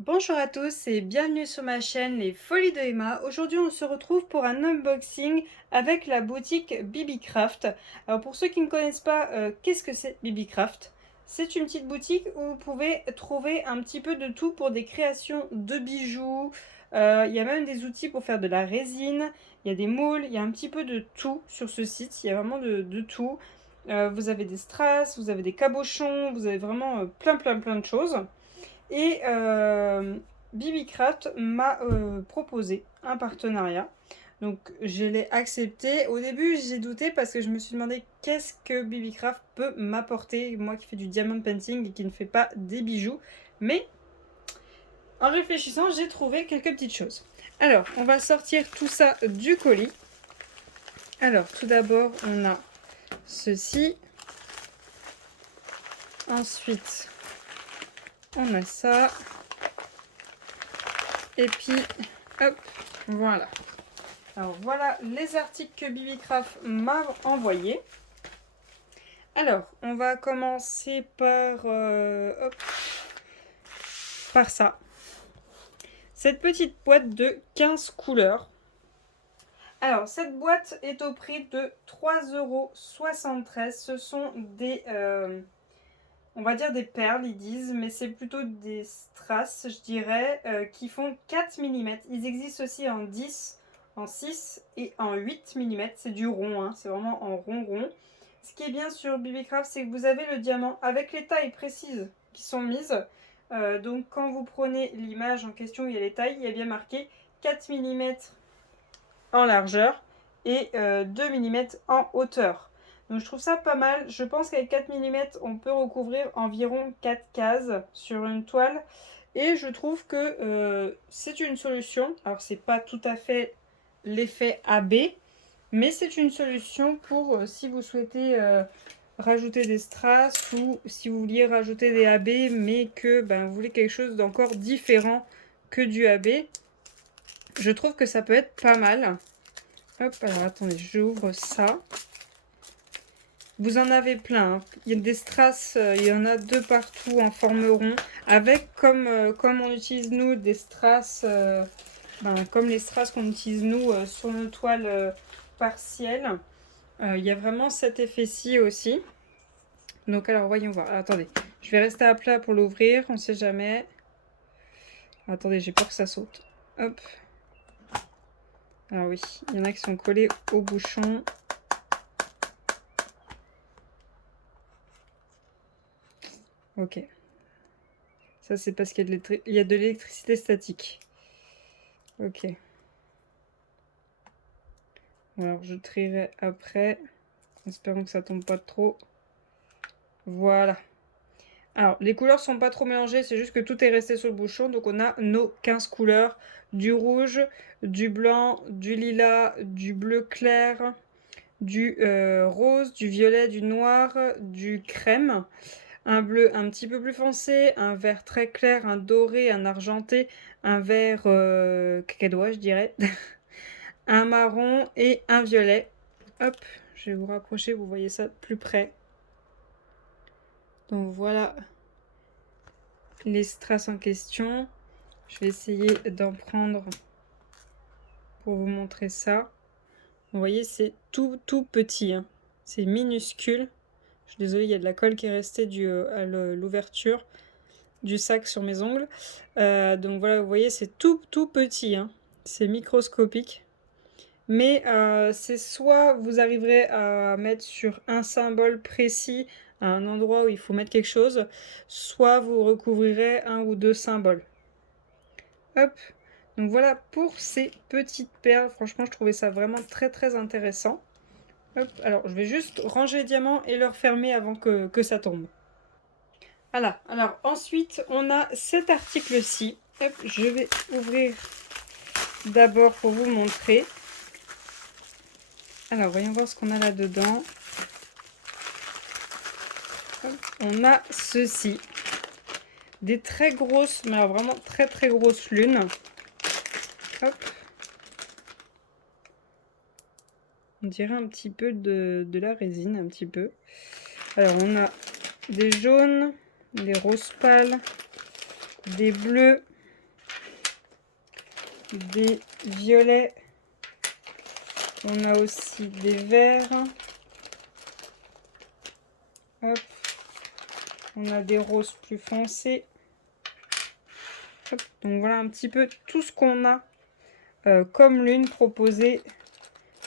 Bonjour à tous et bienvenue sur ma chaîne Les Folies de Emma. Aujourd'hui on se retrouve pour un unboxing avec la boutique Bibicraft. Alors pour ceux qui ne connaissent pas, qu'est-ce que c'est Bibicraft? C'est une petite boutique où vous pouvez trouver un petit peu de tout pour des créations de bijoux. Il y a même des outils pour faire de la résine, il y a des moules, il y a un petit peu de tout sur ce site, il y a vraiment de tout. Vous avez des strass, vous avez des cabochons, vous avez vraiment plein de choses. Et Bibicraft m'a proposé un partenariat. Donc je l'ai accepté. Au début j'ai douté parce que je me suis demandé qu'est-ce que Bibicraft peut m'apporter, moi qui fais du diamond painting et qui ne fait pas des bijoux. Mais en réfléchissant j'ai trouvé quelques petites choses. Alors on va sortir tout ça du colis. Alors tout d'abord on a ceci. Ensuite on a ça. Et puis hop, voilà. Alors voilà les articles que Bibicraft m'a envoyés. Alors, on va commencer par ça. Cette petite boîte de 15 couleurs. Alors, cette boîte est au prix de 3,73 €. Ce sont on va dire des perles, ils disent, mais c'est plutôt des strass, je dirais, qui font 4 mm. Ils existent aussi en 10, en 6 et en 8 mm. C'est du rond, hein, c'est vraiment en rond. Ce qui est bien sur Bibicraft, c'est que vous avez le diamant avec les tailles précises qui sont mises. Donc quand vous prenez l'image en question, il y a les tailles, il y a bien marqué 4 mm en largeur et 2 mm en hauteur. Donc je trouve ça pas mal. Je pense qu'avec 4 mm, on peut recouvrir environ 4 cases sur une toile. Et je trouve que c'est une solution. Alors c'est pas tout à fait l'effet AB, mais c'est une solution pour si vous souhaitez rajouter des strass ou si vous vouliez rajouter des AB, mais que vous voulez quelque chose d'encore différent que du AB. Je trouve que ça peut être pas mal. Hop, alors attendez, j'ouvre ça. Vous en avez plein, hein. Il y a des strass, il y en a de partout en forme rond. Avec, comme on utilise nous, des strass, comme les strass qu'on utilise nous sur nos toiles partielles. Il y a vraiment cet effet-ci aussi. Donc alors, voyons voir. Alors, attendez, je vais rester à plat pour l'ouvrir, on sait jamais. Attendez, j'ai peur que ça saute. Hop. Ah oui, il y en a qui sont collés au bouchon. Ok. Ça, c'est parce qu'il y a de l'électricité statique. Ok. Alors, je trierai après. Espérons que ça tombe pas trop. Voilà. Alors, les couleurs sont pas trop mélangées, c'est juste que tout est resté sur le bouchon. Donc, on a nos 15 couleurs. Du rouge, du blanc, du lilas, du bleu clair, du rose, du violet, du noir, du crème. Un bleu un petit peu plus foncé, un vert très clair, un doré, un argenté, un vert cacadois, je dirais, un marron et un violet. Hop, je vais vous rapprocher, vous voyez ça de plus près. Donc voilà les strass en question. Je vais essayer d'en prendre pour vous montrer ça. Vous voyez, c'est tout petit, hein. C'est minuscule. Je suis désolée, il y a de la colle qui est restée à l'ouverture du sac sur mes ongles. Donc voilà, vous voyez, c'est tout petit, hein. C'est microscopique. Mais c'est soit vous arriverez à mettre sur un symbole précis, à un endroit où il faut mettre quelque chose, soit vous recouvrirez un ou deux symboles. Hop. Donc voilà pour ces petites perles. Franchement, je trouvais ça vraiment très intéressant. Hop. Alors, je vais juste ranger les diamants et leur fermer avant que ça tombe. Voilà. Alors, ensuite, on a cet article-ci. Hop, je vais ouvrir d'abord pour vous montrer. Alors, voyons voir ce qu'on a là-dedans. On a ceci. Des très grosses, mais alors vraiment très grosses lunes. Hop. On dirait un petit peu de la résine, un petit peu. Alors, on a des jaunes, des roses pâles, des bleus, des violets. On a aussi des verts. Hop. On a des roses plus foncés. Hop. Donc voilà un petit peu tout ce qu'on a comme lune proposé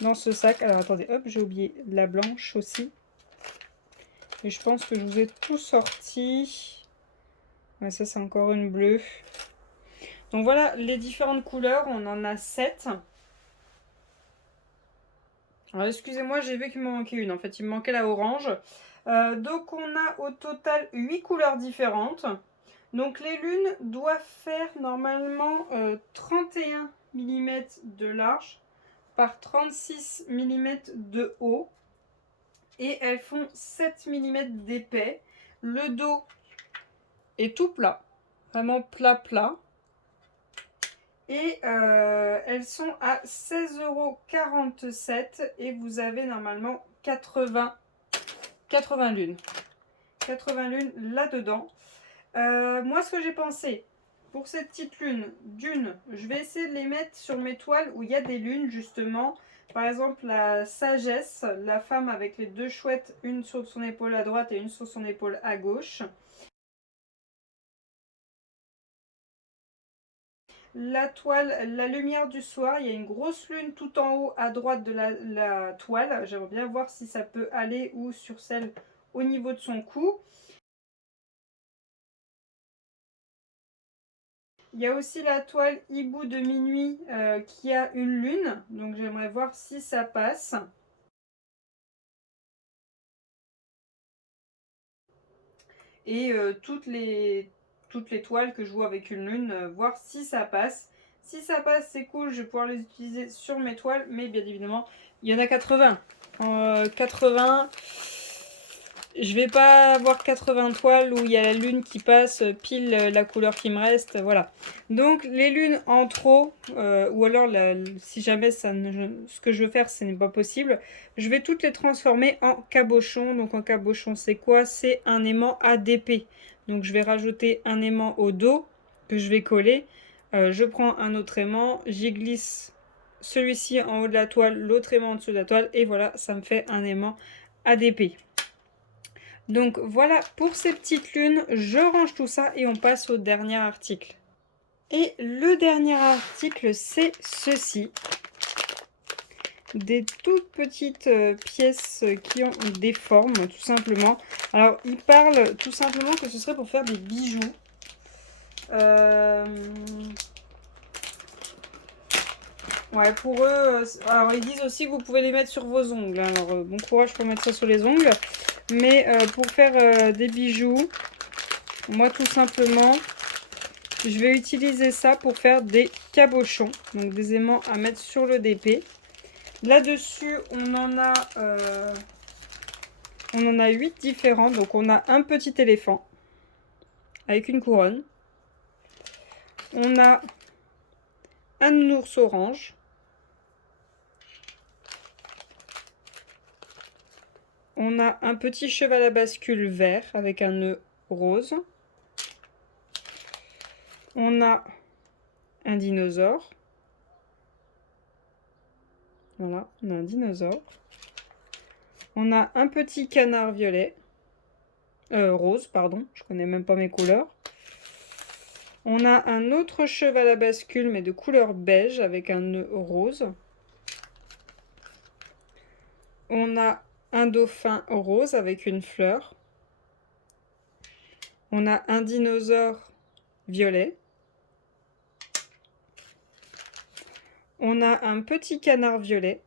dans ce sac. Alors attendez, hop, j'ai oublié la blanche aussi. Et je pense que je vous ai tout sorti. Ouais, ça c'est encore une bleue. Donc voilà les différentes couleurs, on en a 7. Alors excusez-moi, j'ai vu qu'il me manquait une. En fait, il me manquait la orange. Donc on a au total 8 couleurs différentes. Donc les lunes doivent faire normalement 31 mm de large par 36 mm de haut. Et elles font 7 mm d'épais. Le dos est tout plat. Vraiment plat. Et elles sont à 16,47 € et vous avez normalement 80 lunes. 80 lunes là-dedans. Moi, ce que j'ai pensé pour cette petite lune, je vais essayer de les mettre sur mes toiles où il y a des lunes justement. Par exemple, la sagesse, la femme avec les deux chouettes, une sur son épaule à droite et une sur son épaule à gauche. La toile, la lumière du soir, il y a une grosse lune tout en haut à droite de la toile. J'aimerais bien voir si ça peut aller ou sur celle au niveau de son cou. Il y a aussi la toile hibou de minuit qui a une lune. Donc j'aimerais voir si ça passe. Et toutes les toiles que je vois avec une lune, voir si ça passe. Si ça passe, c'est cool, je vais pouvoir les utiliser sur mes toiles, mais bien évidemment, il y en a 80. 80, je vais pas avoir 80 toiles où il y a la lune qui passe pile la couleur qui me reste, voilà. Donc les lunes en trop, ou alors si jamais ce que je veux faire, ce n'est pas possible, je vais toutes les transformer en cabochon. Donc en cabochon, c'est quoi? C'est un aimant ADP. Donc je vais rajouter un aimant au dos que je vais coller. Je prends un autre aimant, j'y glisse celui-ci en haut de la toile, l'autre aimant en dessous de la toile, et voilà, ça me fait un aimant ADP. Donc voilà pour ces petites lunes, je range tout ça et on passe au dernier article. Et le dernier article, c'est ceci. Des toutes petites pièces qui ont des formes, tout simplement. Alors, il parle tout simplement que ce serait pour faire des bijoux. Ouais, pour eux, alors ils disent aussi que vous pouvez les mettre sur vos ongles. Alors, bon courage pour mettre ça sur les ongles. Mais pour faire des bijoux, moi tout simplement, je vais utiliser ça pour faire des cabochons. Donc des aimants à mettre sur le DP. Là-dessus, on en a 8 différents. Donc on a un petit éléphant avec une couronne. On a un ours orange. On a un petit cheval à bascule vert avec un nœud rose. On a un dinosaure. Voilà, on a un dinosaure. On a un petit canard violet. Rose, pardon. Je connais même pas mes couleurs. On a un autre cheval à bascule, mais de couleur beige avec un nœud rose. On a un dauphin rose avec une fleur. On a un dinosaure violet. On a un petit canard violet.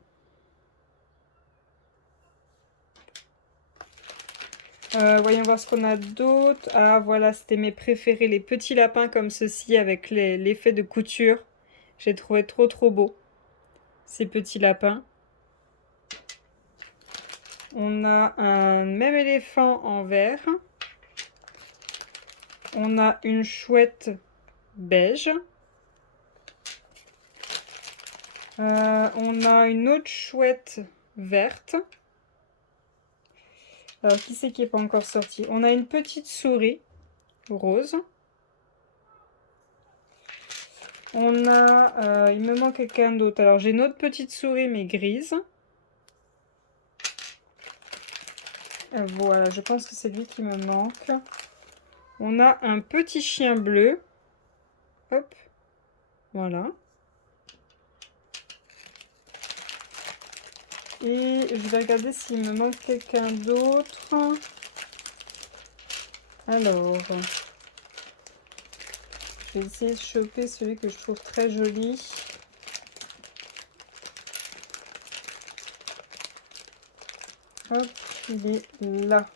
Voyons voir ce qu'on a d'autre. Ah voilà, c'était mes préférés, les petits lapins comme ceci avec l'effet de couture. J'ai trouvé trop beau ces petits lapins. On a un même éléphant en vert. On a une chouette beige. On a une autre chouette verte. Alors, qui c'est qui n'est pas encore sorti? On a une petite souris rose. On a, il me manque quelqu'un d'autre. Alors j'ai une autre petite souris mais grise. Voilà, je pense que c'est lui qui me manque. On a un petit chien bleu. Hop, voilà. Et je vais regarder s'il me manque quelqu'un d'autre. Alors, je vais essayer de choper celui que je trouve très joli. Hop, il est là.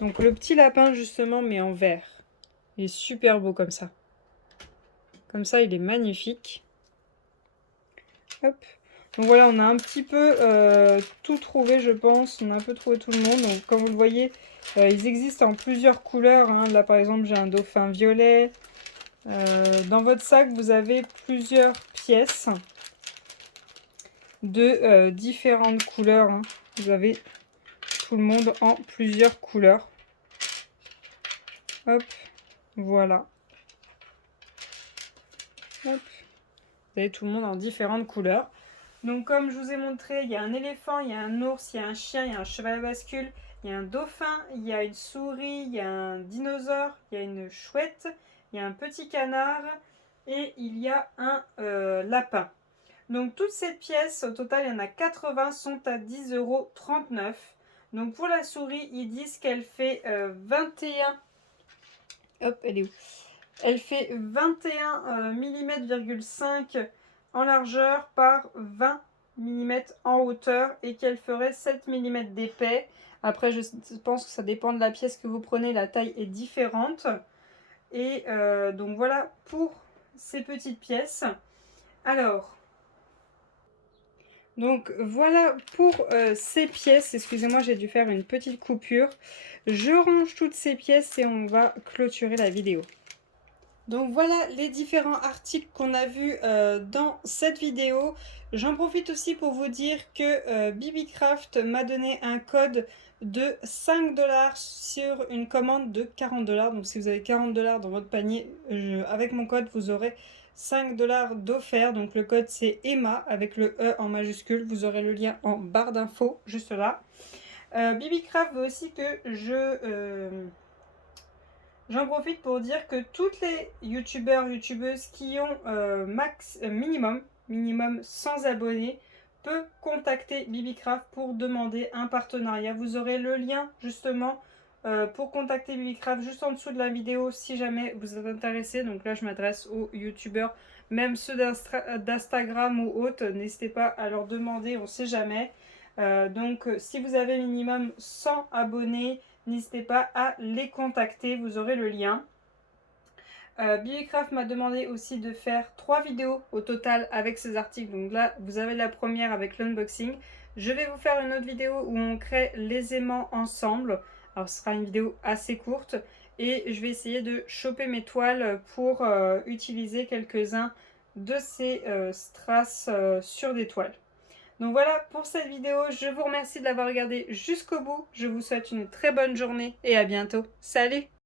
Donc le petit lapin justement, mais en vert. Il est super beau comme ça. Comme ça, il est magnifique. Hop. Donc voilà, on a un petit peu tout trouvé, je pense. On a un peu trouvé tout le monde. Donc comme vous le voyez, ils existent en plusieurs couleurs, hein. Là, par exemple, j'ai un dauphin violet. Dans votre sac, vous avez plusieurs pièces de différentes couleurs, hein. Vous avez tout le monde en plusieurs couleurs. Hop, voilà. Hop. Vous avez tout le monde en différentes couleurs. Donc comme je vous ai montré, il y a un éléphant, il y a un ours, il y a un chien, il y a un cheval à bascule, il y a un dauphin, il y a une souris, il y a un dinosaure, il y a une chouette, il y a un petit canard et il y a un lapin. Donc toutes ces pièces, au total il y en a 80, sont à 10,39 €. Donc pour la souris, ils disent qu'elle fait 21... Hop, elle est où? Elle fait 21 mm,5 en largeur par 20 mm en hauteur et qu'elle ferait 7 mm d'épais. Après, je pense que ça dépend de la pièce que vous prenez, la taille est différente. Et donc voilà pour ces petites pièces. Alors, donc voilà pour ces pièces. Excusez-moi, j'ai dû faire une petite coupure. Je range toutes ces pièces et on va clôturer la vidéo. Donc voilà les différents articles qu'on a vus dans cette vidéo. J'en profite aussi pour vous dire que BibiCraft m'a donné un code de 5 $ sur une commande de 40 $. Donc si vous avez 40 $ dans votre panier, avec mon code, vous aurez 5 $ d'offert. Donc le code c'est EMA avec le E en majuscule. Vous aurez le lien en barre d'infos juste là. BibiCraft veut aussi que j'en profite pour dire que toutes les youtubeuses qui ont minimum 100 abonnés peuvent contacter BibiCraft pour demander un partenariat. Vous aurez le lien justement pour contacter BibiCraft juste en dessous de la vidéo si jamais vous êtes intéressé. Donc là je m'adresse aux youtubeurs, même ceux d'Instagram ou autres, n'hésitez pas à leur demander, on ne sait jamais. Donc si vous avez minimum 100 abonnés, n'hésitez pas à les contacter, vous aurez le lien. BibiCraft m'a demandé aussi de faire 3 vidéos au total avec ces articles. Donc là, vous avez la première avec l'unboxing. Je vais vous faire une autre vidéo où on crée les aimants ensemble. Alors ce sera une vidéo assez courte. Et je vais essayer de choper mes toiles pour utiliser quelques-uns de ces strass sur des toiles. Donc voilà pour cette vidéo, je vous remercie de l'avoir regardée jusqu'au bout. Je vous souhaite une très bonne journée et à bientôt. Salut!